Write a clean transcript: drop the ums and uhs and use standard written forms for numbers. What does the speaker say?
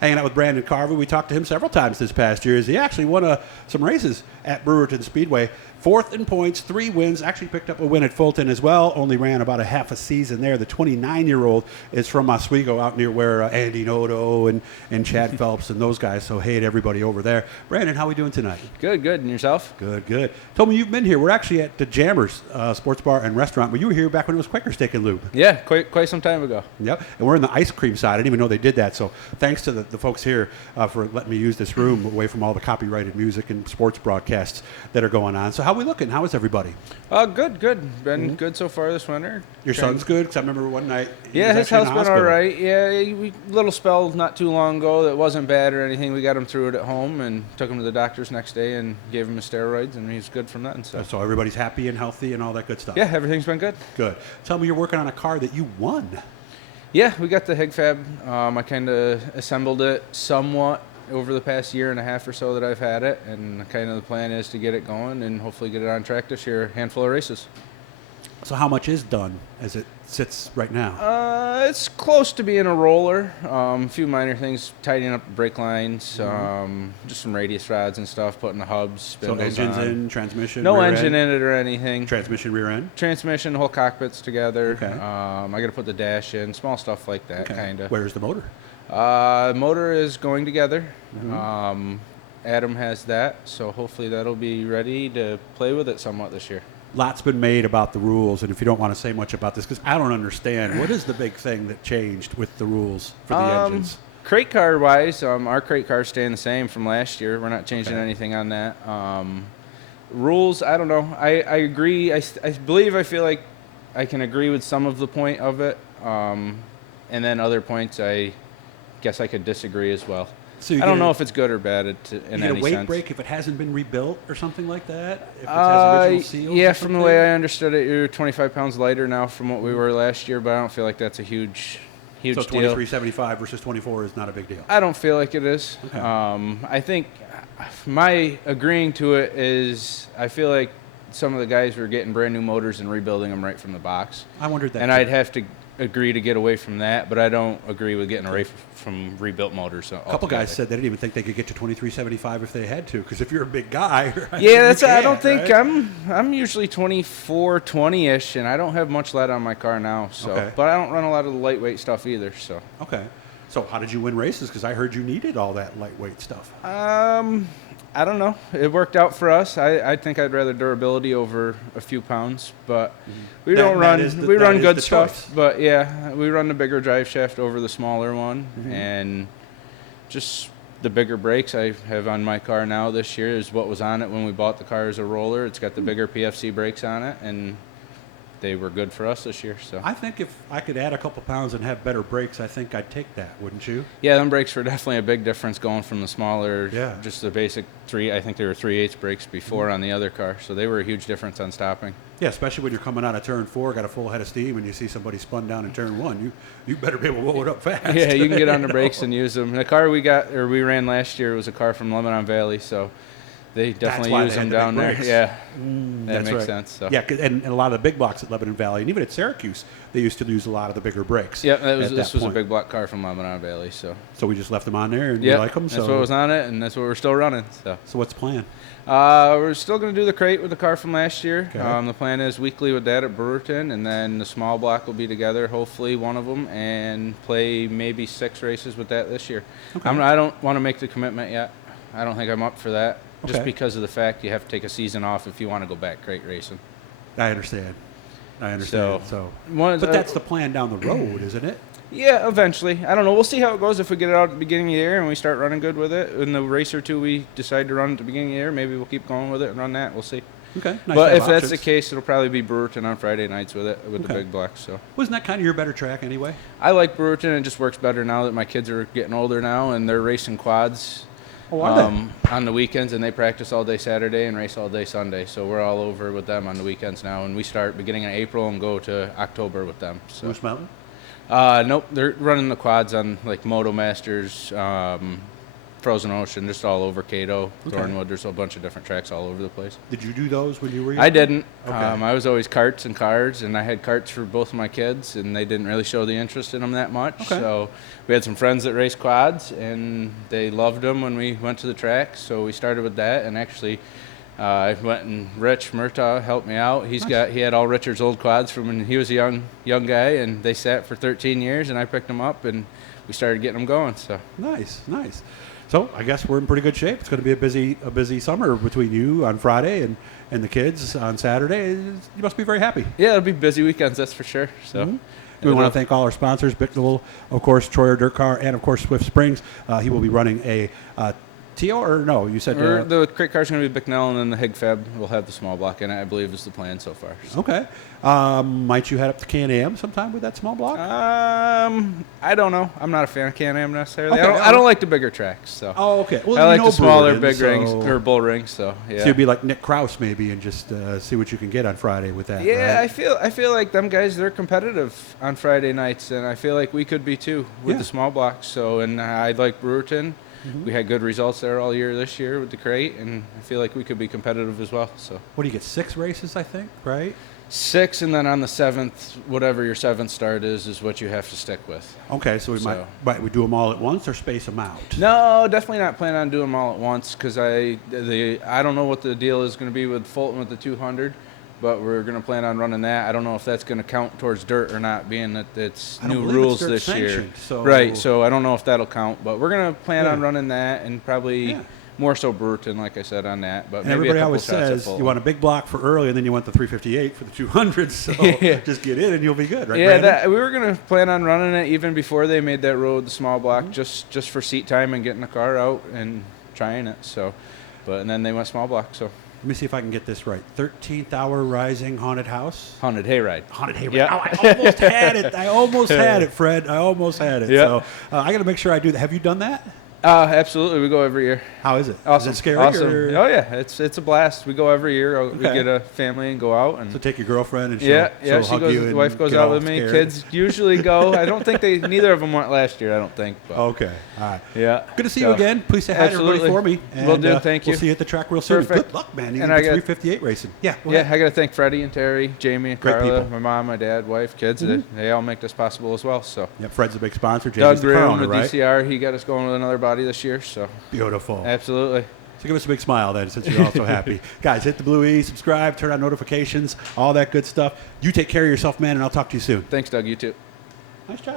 Hanging out with Brandon Carvey. We talked to him several times this past year as he actually won some races at Brewerton Speedway. 4th in points, 3 wins. Actually picked up a win at Fulton as well. Only ran about a half a season there. The 29-year-old is from Oswego, out near where Andy Noto and Chad Phelps and those guys. So hey to everybody over there. Brandon, how are we doing tonight? Good. And yourself? Good. Told me you've been here. We're actually at the Jammers Sports Bar and Restaurant, but you were here back when it was Quaker Steak and Lube. Yeah, quite some time ago. Yep, and we're in the ice cream side. I didn't even know they did that. So thanks to the folks here for letting me use this room away from all the copyrighted music and sports broadcasts that are going on. So how are we looking? How is everybody? Good. Been good so far this winter. Your son's good? Because I remember one night. Yeah, his health's been all right. Yeah, little spell not too long ago that wasn't bad or anything. We got him through it at home and took him to the doctor's next day and gave him his steroids, and he's good from that. And so everybody's happy and healthy and all that good stuff. Yeah, everything's been good. Good. Tell me you're working on a car that you won. Yeah, we got the Hig Fab. I kind of assembled it somewhat over the past year and a half or so that I've had it, and kind of the plan is to get it going and hopefully get it on track this year, a handful of races. So how much is done as it sits right now? It's close to being a roller. A few minor things, tidying up brake lines, just some radius rods and stuff, putting the hubs, spindles so engines on. in, transmission, no rear engine end? in it or anything. Transmission, rear end? Transmission, the whole cockpit's together. Okay. I got to put the dash in, small stuff like that, kind of. Where's the motor? Motor is going together. Adam has that, so hopefully that'll be ready to play with it somewhat this year. Lots been made about the rules, and if you don't want to say much about this, because I don't understand, what is the big thing that changed with the rules for the engines? Crate car wise, our crate car is staying the same from last year. We're not changing anything on that. Rules, I don't know. I agree. I feel like I can agree with some of the point of it, and then other points I guess I could disagree as well. So I don't know if it's good or bad in any sense. You get a weight break if it hasn't been rebuilt or something like that? If it has original seals? Yeah, from the way I understood it, you're 25 pounds lighter now from what we were last year, but I don't feel like that's a huge deal. So 23.75 versus 24 is not a big deal? I don't feel like it is. Okay. I think my agreeing to it is I feel like some of the guys were getting brand new motors and rebuilding them right from the box. I wondered that. And I'd have to agree to get away from that, but I don't agree with getting away from rebuilt motors. A couple guys said they didn't even think they could get to 23.75 if they had to, because if you're a big guy, right, yeah, I don't think I'm usually 24-20ish, and I don't have much lead on my car now. So, but I don't run a lot of the lightweight stuff either. So So how did you win races? Because I heard you needed all that lightweight stuff. I don't know. It worked out for us. I think I'd rather durability over a few pounds, but we run good stuff. But yeah, we run the bigger drive shaft over the smaller one, and just the bigger brakes I have on my car now this year is what was on it when we bought the car as a roller. It's got the bigger PFC brakes on it, and they were good for us this year. So I think if I could add a couple pounds and have better brakes, I think I'd take that, wouldn't you? Yeah, them brakes were definitely a big difference going from the smaller, just the basic 3. I think they were 3/8 brakes before on the other car, so they were a huge difference on stopping. Yeah, especially when you're coming out of turn 4, got a full head of steam, and you see somebody spun down in turn 1. You better be able to roll it up fast. Yeah, you can get on the brakes and use them. The car we ran last year was a car from Lebanon Valley, so they definitely use them down there. Yeah, that makes sense. So. Yeah, and a lot of the big blocks at Lebanon Valley, and even at Syracuse, they used to use a lot of the bigger brakes. Yeah, this was a big block car from Lebanon Valley. So we just left them on there, and we like them. That's what was on it, and that's what we're still running. So what's the plan? We're still going to do the crate with the car from last year. Okay. The plan is weekly with that at Brewerton, and then the small block will be together, hopefully one of them, and play maybe 6 races with that this year. Okay. I don't want to make the commitment yet. I don't think I'm up for that. Just because of the fact you have to take a season off if you want to go back crate racing. I understand. So but that's the plan down the road, isn't it? Yeah, eventually. I don't know. We'll see how it goes if we get it out at the beginning of the year and we start running good with it. In the race or two we decide to run at the beginning of the year, maybe we'll keep going with it and run that. We'll see. Okay. Nice. But if that's the case, it'll probably be Brewerton on Friday nights with the big blocks. So wasn't that kind of your better track anyway? I like Brewerton. It just works better now that my kids are getting older now and they're racing quads. On the weekends, and they practice all day Saturday and race all day Sunday. So we're all over with them on the weekends now, and we start beginning in April and go to October with them. So. Moose Mountain? Nope, they're running the quads on like Moto Masters, Frozen Ocean, just all over Cato, Thornwood. There's a bunch of different tracks all over the place. Did you do those when you were young? I didn't. Okay. I was always karts and cars, and I had karts for both of my kids, and they didn't really show the interest in them that much. Okay. So we had some friends that raced quads, and they loved them when we went to the track. So we started with that, and actually I went and Rich Murtaugh helped me out. He had all Richard's old quads from when he was a young guy, and they sat for 13 years, and I picked them up, and we started getting them going. So nice. So I guess we're in pretty good shape. It's going to be a busy summer between you on Friday and the kids on Saturday. You must be very happy. Yeah, it'll be busy weekends, that's for sure. So. We want to thank all our sponsors, Bicknell, of course, Troyer Dirt Car, and of course Swift Springs. He will be running a TO, or no? You said the crate car's going to be Bicknell, and then the Hig Fab will have the small block in it, I believe, is the plan so far. So. Okay. Might you head up to Can-Am sometime with that small block? I don't know. I'm not a fan of Can-Am necessarily. Okay. I don't like the bigger tracks. So. Oh, okay. Well, I like the smaller, Brewerton, rings or bull rings. So yeah. So you'd be like Nick Krause maybe, and just see what you can get on Friday with that. Yeah, right? I feel like them guys, they're competitive on Friday nights, and I feel like we could be too with the small blocks. So, and I like Brewerton. We had good results there all year this year with the crate, and I feel like we could be competitive as well. So what do you get? 6 races, I think, right? 6, and then on the 7th, whatever your 7th start is what you have to stick with. Okay, so might we do them all at once or space them out? No, definitely not planning on doing them all at once, because I don't know what the deal is going to be with Fulton with the 200. But we're going to plan on running that. I don't know if that's going to count towards dirt or not, being that it's new rules this year. So. Right, so I don't know if that'll count. But we're going to plan on running that, and probably more so Brewerton, like I said, on that. But and maybe everybody a couple always says you want a big block for early, and then you want the 358 for the 200. So just get in, and you'll be good, right? Yeah, we were going to plan on running it even before they made that road, the small block, just for seat time and getting the car out and trying it. So, and then they went small block. So. Let me see if I can get this right. 13th Hour Rising Haunted House? Haunted Hayride. Haunted Hayride. Yep. Oh, I almost had it. I almost had it, Fred. I almost had it. Yep. So I got to make sure I do that. Have you done that? Absolutely. We go every year. How is it? Awesome. Is it scary? Awesome. Or? Oh, yeah. It's a blast. We go every year. We get a family and go out. And so take your girlfriend and she'll hug goes, you the and wife goes get out all with me. scared. Kids usually go. I don't think neither of them went last year, I don't think. But. Okay. All right. Yeah. Good to see you again. Please say hi to everybody for me. And, Will do. Thank you. We'll see you at the track real soon. Perfect. Good luck, man. You and get the 358 racing. Yeah. I got to thank Freddie and Terry, Jamie and Great Carla, people. my mom, my dad, wife, kids. They all make this possible as well. So. Yep. Fred's a big sponsor. Doug Jamie's the car Grimm owner, with right? DCR. He got us going with another body this year. So. Beautiful. Absolutely. So give us a big smile then, since you're all so happy. Guys, hit the blue E, subscribe, turn on notifications, all that good stuff. You take care of yourself, man, and I'll talk to you soon. Thanks, Doug. You too. Nice job.